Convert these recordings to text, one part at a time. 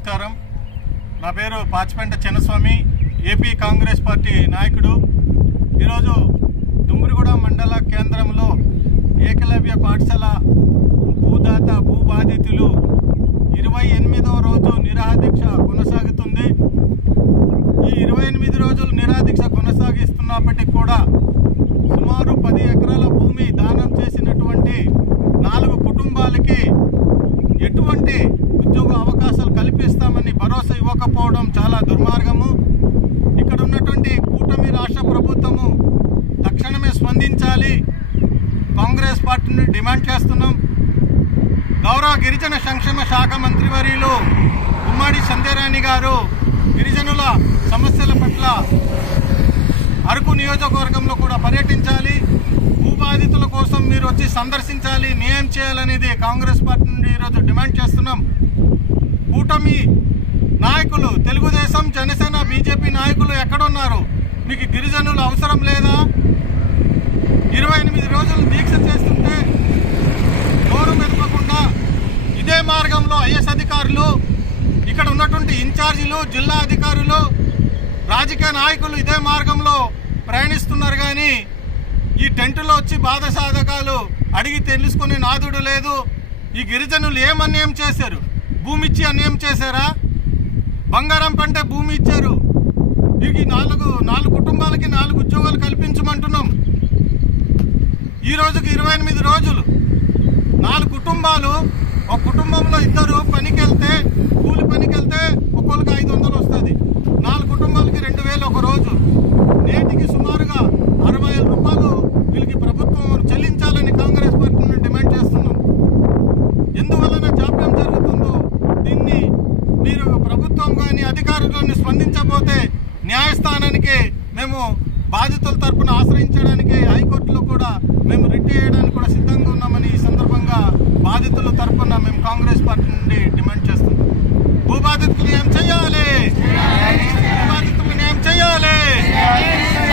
నమస్కారం. నా పేరు పాచిపెంట చిన్నస్వామి, ఏపీ కాంగ్రెస్ పార్టీ నాయకుడు. ఈరోజు దుమ్మురిగూడ మండల కేంద్రంలో ఏకలవ్య పాఠశాల భూబాధితులు 28వ రోజు నిరాదీక్ష కొనసాగుతుంది. ఈ 28 రోజులు నిరాదీక్ష కొనసాగిస్తున్నప్పటికీ కూడా సుమారు 10 ఎకరాల భూమి దానం చేసినటువంటి 4 కుటుంబాలకి ఎటువంటి ఉద్యోగ అవకాశాలు కల్పిస్తామని భరోసా ఇవ్వకపోవడం చాలా దుర్మార్గము. ఇక్కడ ఉన్నటువంటి కూటమి రాష్ట్ర ప్రభుత్వము తక్షణమే స్పందించాలి. కాంగ్రెస్ పార్టీని డిమాండ్ చేస్తున్నాం. గౌరవ గిరిజన సంక్షేమ శాఖ మంత్రివర్యులు గుమ్మడి సంధ్యారాణి గారు గిరిజనుల సమస్యల పట్ల అరకు నియోజకవర్గంలో కూడా పర్యటించాలి. భూబాధితుల కోసం మీరు వచ్చి సందర్శించాలి, న్యాయం చేయాలనేది కాంగ్రెస్ పార్టీ నుండి ఈరోజు డిమాండ్ చేస్తున్నాం. కూటమి నాయకులు, తెలుగుదేశం, జనసేన, బీజేపీ నాయకులు ఎక్కడున్నారు? మీకు గిరిజనులు అవసరం లేదా? 28 రోజులు దీక్ష చేస్తుంటే గౌరవం ఎదుపకుండా ఇదే మార్గంలో ఐఎస్ అధికారులు, ఇక్కడ ఉన్నటువంటి ఇన్ఛార్జీలు, జిల్లా అధికారులు, రాజకీయ నాయకులు ఇదే మార్గంలో ప్రయాణిస్తున్నారు. కానీ ఈ టెంటులో వచ్చి బాధ సాధకాలు అడిగి తెలుసుకునే నాదుడు లేదు. ఈ గిరిజనులు ఏం అన్యాయం చేశారు? భూమి ఇచ్చి అన్యాయం చేశారా? బంగారం పంటే భూమి ఇచ్చారు. వీరికి 4 కుటుంబాలకి 4 ఉద్యోగాలు కల్పించమంటున్నాం. ఈ రోజుకి 28 రోజులు 4 కుటుంబాలు, ఒక కుటుంబంలో 2 పనికి వెళ్తే, కూలి పనికి వెళ్తే ఒక్కొక్కరికి 500 వస్తుంది. 4 కుటుంబాలకి 2000 ఒక రోజు. నేటికి సుమారుగా 60,000 రూపాయలు వీళ్ళకి ప్రభుత్వం చెల్లించాలని కాంగ్రెస్ పార్టీని డిమాండ్ చేస్తున్నాం. ఎందువలన జాప్యం జరుగుతుందో దీన్ని మీరు ప్రభుత్వం కానీ అధికారులను స్పందించకపోతే న్యాయస్థానానికి మేము బాధితుల తరపున ఆశ్రయించడానికి హైకోర్టులో కూడా మేము రిట్ చేయడానికి కూడా సిద్ధంగా ఉన్నామని ఈ సందర్భంగా బాధితుల తరపున మేము కాంగ్రెస్ పార్టీ నుండి డిమాండ్ చేస్తున్నాం. భూబాధితులు ఏం చేయాలి? భూబాధితులు ఏం చేయాలి?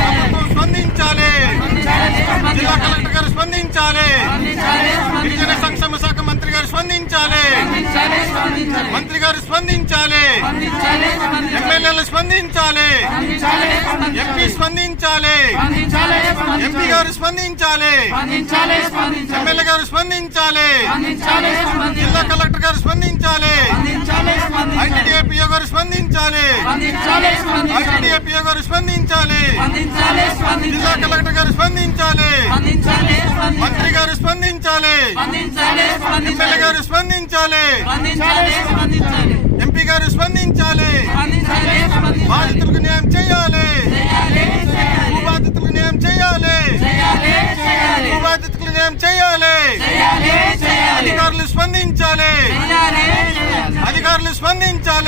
ప్రభుత్వం స్పందించాలి. జిల్లా కలెక్టర్ గారు స్పందించాలి. గిరిజన సంక్షేమ శాఖ మంత్రి గారు స్పందించాలి. మంత్రి గారు స్పందించాలి. ఎమ్మెల్యేలు స్పందించాలి. ఎంపీ స్పందించాలి. ఎంపీ గారు స్పందించాలి. ఎమ్మెల్యే గారు స్పందించాలి. జిల్లా కలెక్టర్ గారు స్పందించాలి. ఐటీడీఏపీఓ గారు స్పందించాలి. ఐటీడీఏపీఓ గారు స్పందించాలి. జిల్లా కలెక్టర్ గారు స్పందించాలి. మంత్రి గారు స్పందించాలి. ఎమ్మెల్యే గారు స్పందించాలి. ఎంపీ గారు స్పందించాలి. బాధితులకు న్యాయం చేయాలి. భూబాధితులకు న్యాయం చేయాలి. భూబాధితులకు న్యాయం చేయాలి. అధికారులు స్పందించాలి. అధికారులు స్పందించాలి.